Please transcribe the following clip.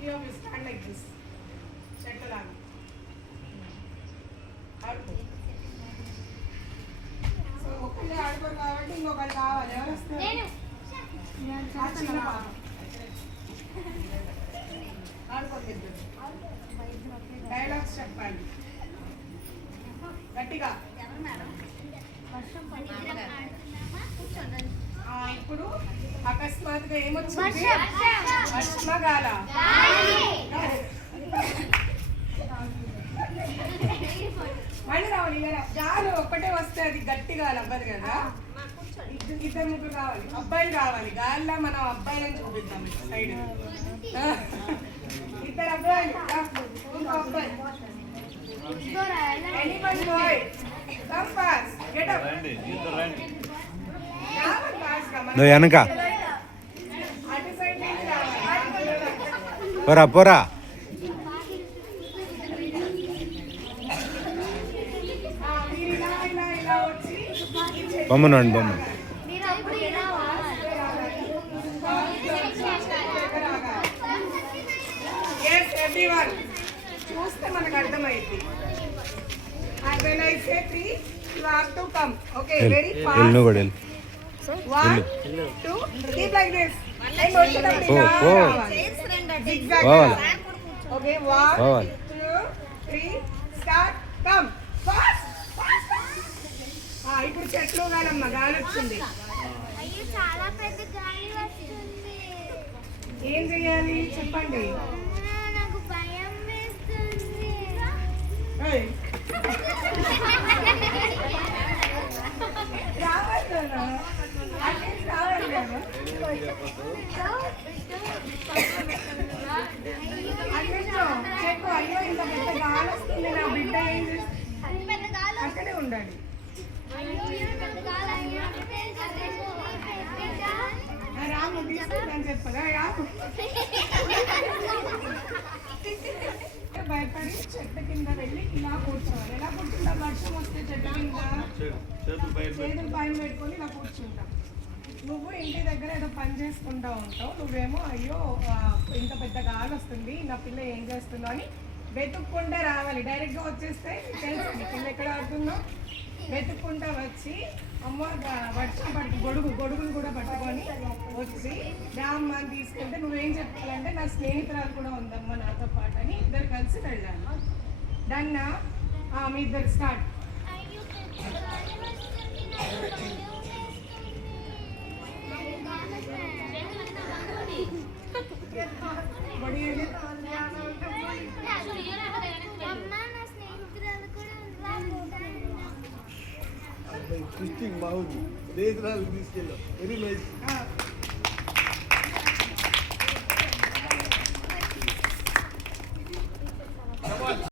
Here we stand like this. Settle on. So, ఒకళ్ళే ఆడుకోరు కాబట్టి ఇంకొకళ్ళు కావాలి. ఎవరు వస్తారు? చిన్న పాప ఆడుకోలేదు. డైలాగ్స్ చెప్పండి గట్టిగా. ఇప్పుడు అకస్మాత్తుగా ఏమొచ్చింది? వర్షమగాల. మళ్ళీ రావాలి. గాలి ఒక్కటే వస్తే అది గట్టిగా అవ్వదు కదా. ఇద్దరు ముగ్గురు కావాలి. అబ్బాయిలు కావాలి. గాలిలో మనం అబ్బాయిలను చూపిద్దాం సైడ్. ఇద్దరు అబ్బాయిలు. ఇంకో అబ్బాయి. Anyone boy? Come fast. Get up. నువ్వు వెనక పోరా పోరా. బొమ్మనండి బొమ్మ. చూస్తే మనకు అర్థమైంది. When I say three, you have to come. Okay, very fast. ఎల్లు కూడా ఎల్లు. 1, 2, keep like this. And okay, 1, 2, 3, start. Come. Fast. Fast. ఇప్పుడు చెట్లు గాలమ్మ గాలి వచ్చింది. అయ్యో చాలా పెద్ద గాలి వస్తుంది. ఏం చేయాలి చెప్పండి. నాకు భయం వేస్తుంది. చెప్పు. అయ్యో ఇంత పెద్ద గాలి వస్తుంది, నా బిడ్డ ఏం చేస్తుంది? అక్కడే ఉండాలి. రాము తీసుకుంటాను చెప్పదా. భయపడి చెట్ల కింద వెళ్ళి ఇలా కూర్చోవాలి. ఎలా కూర్చుంటాం? వర్షం వస్తే చెట్ల కింద చేతులు పైన పెట్టుకొని ఇలా కూర్చుంటాం. నువ్వు ఇంటి దగ్గర ఏదో పని చేసుకుంటూ ఉంటావు. నువ్వేమో అయ్యో ఇంత పెద్ద గాలి వస్తుంది, నా పిల్ల ఏం చేస్తుందో అని వెతుక్కుంటే రావాలి. డైరెక్ట్గా వచ్చేస్తే తెలుసు పిల్ల ఎక్కడ ఆడుతుందో. వెతుక్కుంటా వచ్చి అమ్మ వర్షం గొడుగులు కూడా పట్టుకొని వచ్చి రామ్మ అని తీసుకుంటే నువ్వేం చెప్పాలంటే నా స్నేహితురాలు కూడా ఉందమ్మా నాతో పాటు అని ఇద్దరు కలిసి వెళ్ళాలి. డన్నా? మీ ఇద్దరు స్టార్ట్. బాగుంది. Very nice.